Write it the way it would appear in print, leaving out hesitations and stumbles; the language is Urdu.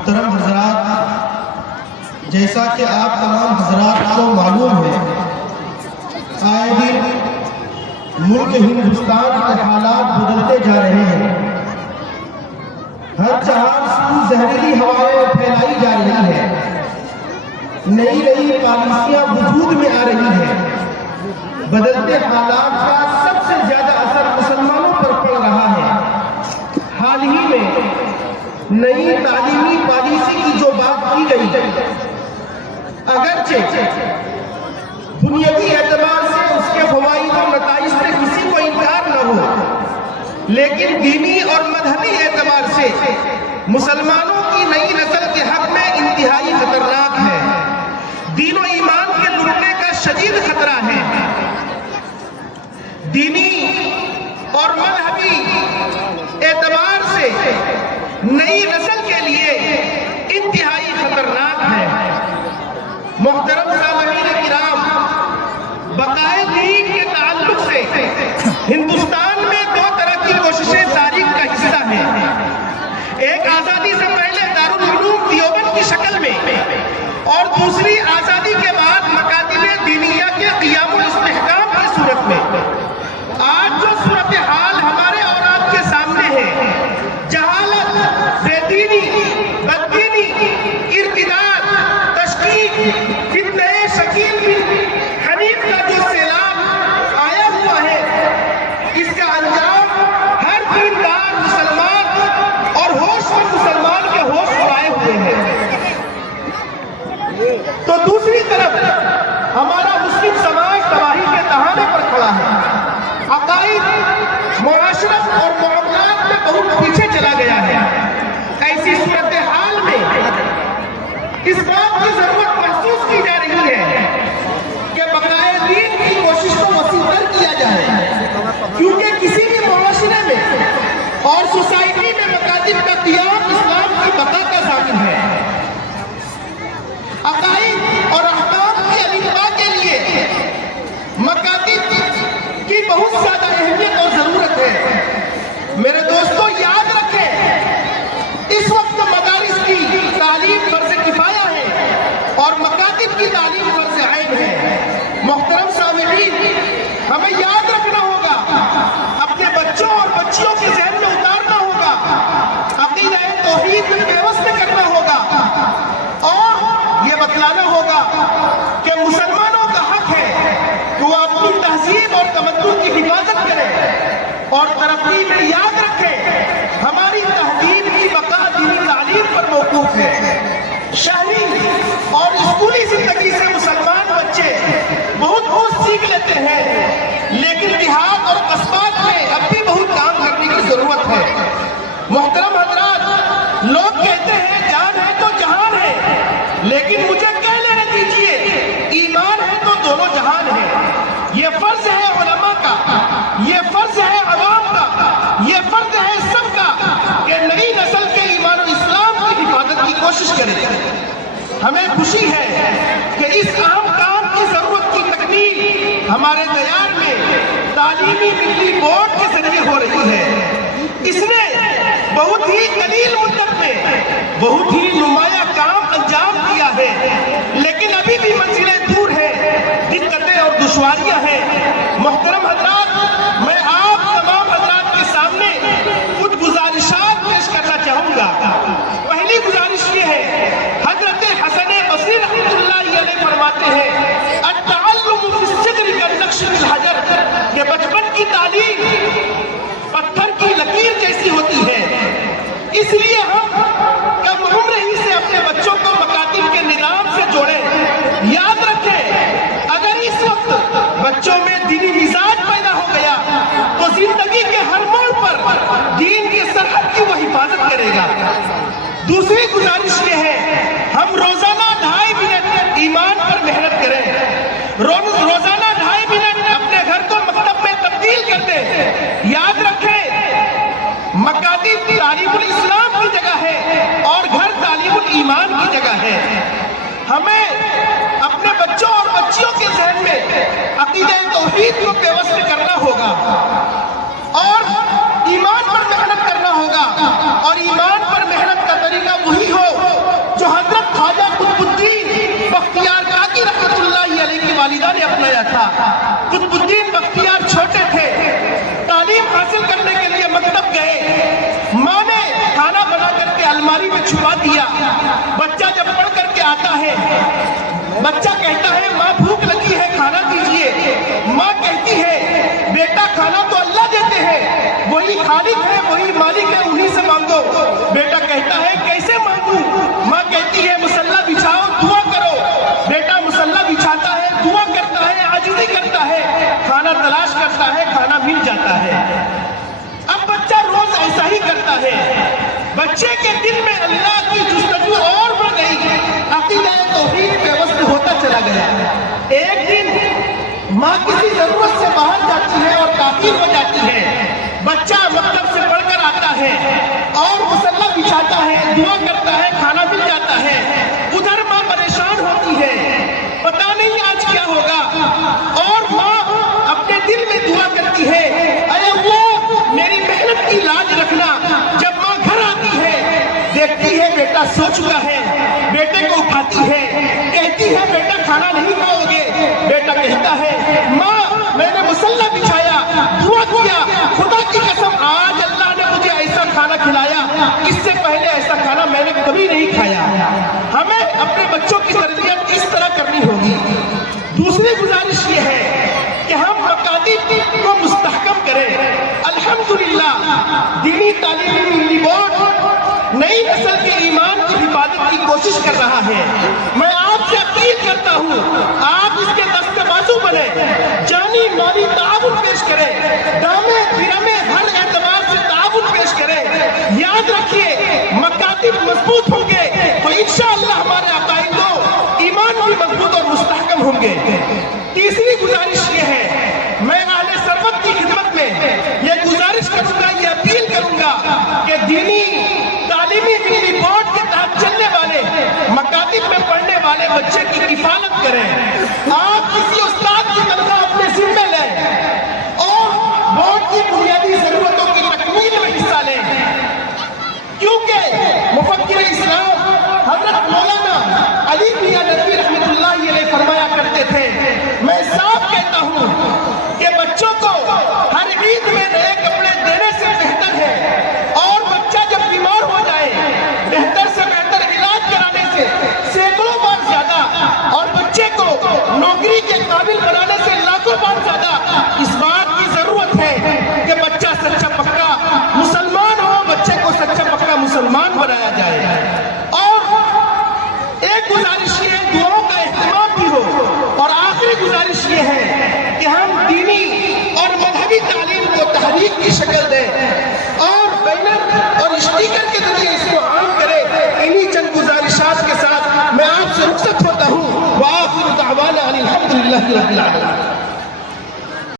محترم حضرات، جیسا کہ آپ تمام حضرات کو معلوم ہے، آئے دن ملک ہندوستان کے حالات بدلتے جا رہے ہیں۔ ہر جہاں سے زہریلی ہوائیں پھیلائی جا رہی ہیں، نئی نئی پالیسیاں وجود میں آ رہی ہیں۔ بدلتے حالات کا سب سے زیادہ اثر مسلمانوں پر پڑ رہا ہے۔ حال ہی میں نئی تعلیمی پالیسی کی جو بات کی گئی، اگرچہ دنیاوی اعتبار سے اس کے فوائد اور نتائج سے کسی کو انکار نہ ہو، لیکن دینی اور مذہبی اعتبار سے مسلمانوں کی نئی نسل کے حق میں انتہائی خطرناک ہے۔ دین و ایمان کے لٹنے کا شدید خطرہ ہے۔ دینی اور مذہبی اعتبار سے نئی نسل کے لیے انتہائی خطرناک ہے۔ محترم سامعین کرام، بقائے دین کے تعلق سے ہندوستان میں دو طرح کی کوششیں تاریخ کا حصہ ہیں۔ ایک آزادی سے پہلے دارالعلوم دیوبند کی شکل میں، اور دوسری آزادی کے بعد مکاتب دینیہ کے قیام و استحکام کی صورت میں۔ آج جو صورتحال ہمارے اور آپ کے سامنے ہے، جہالت، بے دینی، بددینی، ارتداد، تشکیک، فتنہ شکیل بن حنیف کا جو سیلاب آیا ہوا ہے، اس کا انجام ہر دیندار مسلمان اور ہوش مند مسلمان کے ہوش اڑائے ہوئے ہیں۔ تو دوسری طرف ہمارا مسلم سماج تباہی کے دہانے پر کھڑا ہے۔ عقائد، معاشرت اور معاملات میں بہت پیچھے چلا گیا ہے۔ ایسی صورتحال میں اس بات کی ضرورت محسوس کی جا رہی ہے کہ بقائے دین کی کوشش کو وسیع تر کیا جائے، کیونکہ کسی بھی معاشرے میں اور سوسائٹی میں مکاتب کا قیام اسلام کی بقا کا ضامن ہے۔ عقائد اور احکام کی الاتباع کے لیے مکاتب کی بہت زیادہ اہمیت اور ضرورت ہے۔ میرے دوستو، یاد رکھیں، اس وقت مدارس کی تعلیم فرض کفایہ ہے اور مکاتب کی تعلیم فرض عین ہے۔ محترم سامعین، ہمیں یاد رکھنا ہوگا، اپنے بچوں اور بچیوں کے ذہن میں اتارنا ہوگا، عقیدہ توحید میں پیوست کرنا ہوگا، اور یہ بتلانا ہوگا کہ مسلمانوں کا حق ہے کہ وہ اپنی تہذیب اور تمدن کی حفاظت کریں اور ترقی میں یاد رکھیں ہماری تہذیب کی بقا دینی تعلیم پر موقوف ہے۔ شہری اور اسکولی زندگی سے مسلمان بچے بہت کچھ سیکھ لیتے ہیں، لیکن دیہات اور قصبات میں اب بھی بہت کام کرنے کی ضرورت ہے۔ محترم حضرات، لوگ کہتے ہیں جان ہے تو جہان ہے، لیکن مجھے کہہ لینے دیجئے، ایمان ہے تو دونوں جہان ہے۔ یہ فرض ہے علماء کا، یہ فرض ہے عوام کا، یہ فرض ہے سب کا کہ نئی نسل کے ایمان و اسلام کی حفاظت کی کوشش کریں۔ ہمیں خوشی ہے کہ اس اہم کام کی ضرورت کی تکمیل ہمارے دیار میں تعلیمی ملی بورڈ کے ذریعے ہو رہی ہے۔ اس نے بہت ہی قلیل مدت میں بہت ہی نمایاں کام انجام دیا ہے، لیکن ابھی بھی منزلیں دور ہیں، دقتیں اور دشواریاں ہیں۔ محترم حضرات، میں آپ تمام حضرات کے سامنے کچھ گزارشات پیش کرنا چاہوں گا۔ پہلی گزارش یہ ہے، حضرت حسن بصری رحمۃ اللہ علیہ فرماتے ہیں، التعلم فی الصغر کالنقش فی الحجر، کہ بچپن کی تعلیم پتھر کی لکیر جیسی ہوتی ہے۔ اس لیے ہم کم عمر ہی سے اپنے بچوں کو مکاتب کے نظام سے جوڑیں۔ یاد رکھیں، اگر اس وقت بچوں میں دینی مزاج پیدا ہو گیا تو زندگی کے ہر موڑ پر دین کی سرحد کی وہ حفاظت کرے گا۔ دوسری گزارش یہ ہے، ہم روزانہ 2.5 منٹ ایمان پر محنت کریں۔ روزانہ 2.5 منٹ اپنے گھر کو مکتب میں تبدیل کر دیں۔ یاد رکھیں، مکاتب تعلیم الاسلام کی جگہ ہے اور گھر تعلیم الایمان کی جگہ ہے۔ ہمیں اپنے بچوں اور بچیوں کے ذہن میں عقیدہ توحید کو پیوست کرنا ہوگا اور ایمان پر محنت کرنا ہوگا، اور ایمان پر محنت کا طریقہ وہی ہو ماں نے اپنایا تھا۔ قطب الدین بختیار چھوٹے تھے، تعلیم حاصل کرنے کے لیے مکتب گئے، ماں نے کھانا بنا کر کے الماری میں چھپا دیا۔ بچہ جب پڑھ کر کے آتا ہے، بچہ کہتا ہے ماں بھوک لگی ہے کھانا دیجیے، ماں کہتی ہے بیٹا کھانا تو اللہ دیتے ہیں، وہی خالق ہے وہی مالک ہے، انہی سے مانگو۔ بیٹا کہتا ہے کیسے مانگوں؟ ماں کہتی ہے مصلی بچھاؤ دعا کرو۔ بیٹا مصلی بچھاتا ہے، دعا کرتا ہے، عاجزی کرتا ہے، کھانا تلاش کرتا ہے، کھانا مل جاتا ہے۔ اب بچہ روز ایسا ہی کرتا ہے، بچے کے دل میں اللہ کی جستجو اور بڑھ گئی، عقیدہ توحید پیوست ہوتا چلا گیا۔ ایک دن ماں کسی ضرورت سے باہر جاتی ہے اور کافر ہو جاتی ہے، بچہ مکتب سے پڑھ کر آتا ہے اور مصلی بچھاتا ہے، دعا کرتا ہے، کھانا مل جاتا ہے۔ ادھر ماں پریشان ہوتی ہے، پتہ نہیں آج کیا ہوگا، اور ماں اپنے دل میں دعا کرتی ہے اے اللہ میری محنت کی لاج رکھنا۔ جب ماں گھر آتی ہے، دیکھتی ہے بیٹا سو چکا ہے، بیٹے کو اٹھاتی ہے، کہتی ہے بیٹا کھانا نہیں کھاؤ گے؟ بیٹا کہتا ہے ماں میں نے مصلی بچھایا، دعا کیا، خدا کی قسم آج اللہ نے مجھے ایسا کھانا کھلایا، اس سے پہلے ایسا کھانا میں نے کبھی نہیں کھایا۔ ہمیں اپنے بچوں کی تربیت اس طرح کرنی ہوگی۔ دوسری گزارش یہ ہے کہ ہم مکاتب کو مستحکم کریں۔ الحمدللہ دینی تعلیمی ملی بورڈ نئی نسل کے ایمان کی حفاظت کی کوشش کر رہا ہے۔ میں آپ سے اپیل کرتا ہوں آپ اس کے دست بازو بنے، جانی مالی تعاون پیش کریں، دامے پیرامے ہر اعتبار سے تعاون پیش کریں۔ یاد رکھیے مکاتب مضبوط ہوں گے تو انشاءاللہ ہمارے عقائد و ایمان بھی مضبوط اور مستحکم ہوں گے۔ تیسری گزارش یہ ہے، میں اہل سربت کی خدمت میں یہ گزارش کروں گا، یہ اپیل کروں گا کہ دینی تعلیمی ملی بورڈ کے تحت چلنے والے مکاتب میں پڑھنے والے بچے کی کفالت کریں۔ آپ کسی استاد کی تنخواہ اپنے ذمہ لیں اور بورڈ کی بنیادی ضرورتوں کی تکمیل میں حصہ لیں، کیونکہ مفکر اسلام حضرت مولانا علی میاں ندوی رحمۃ اللہ علیہ فرمایا کرتے تھے، میں صاف کہتا ہوں کہ بچوں کو ہر عید میں نئے کپڑے دینے سے بہتر ہے، اور بچہ جب بیمار ہو جائے بہتر سے بہتر علاج کرانے سے سینکڑوں بار زیادہ، اور بچے کو نوکری کے قابل بنانے سے لاکھوں بار زیادہ اس بات کی ضرورت ہے کہ بچہ سچا پکا مسلمان ہو، بچے کو سچا پکا مسلمان بنایا جائے۔ اور ایک گزارش یہ ہے دعاؤں کا اہتمام بھی ہو، اور آخری گزارش یہ ہے کہ ہم دینی اور مذہبی تعلیم کو تحریک کی شکل دیں اور بینر اور اسٹیکر کے ذریعے اس کو عام کریں۔ انہی چند گزارشات کے ساتھ میں آپ سے رخصت ہوتا ہوں۔ وآخر دعوانا ان الحمد للہ رب العالمین۔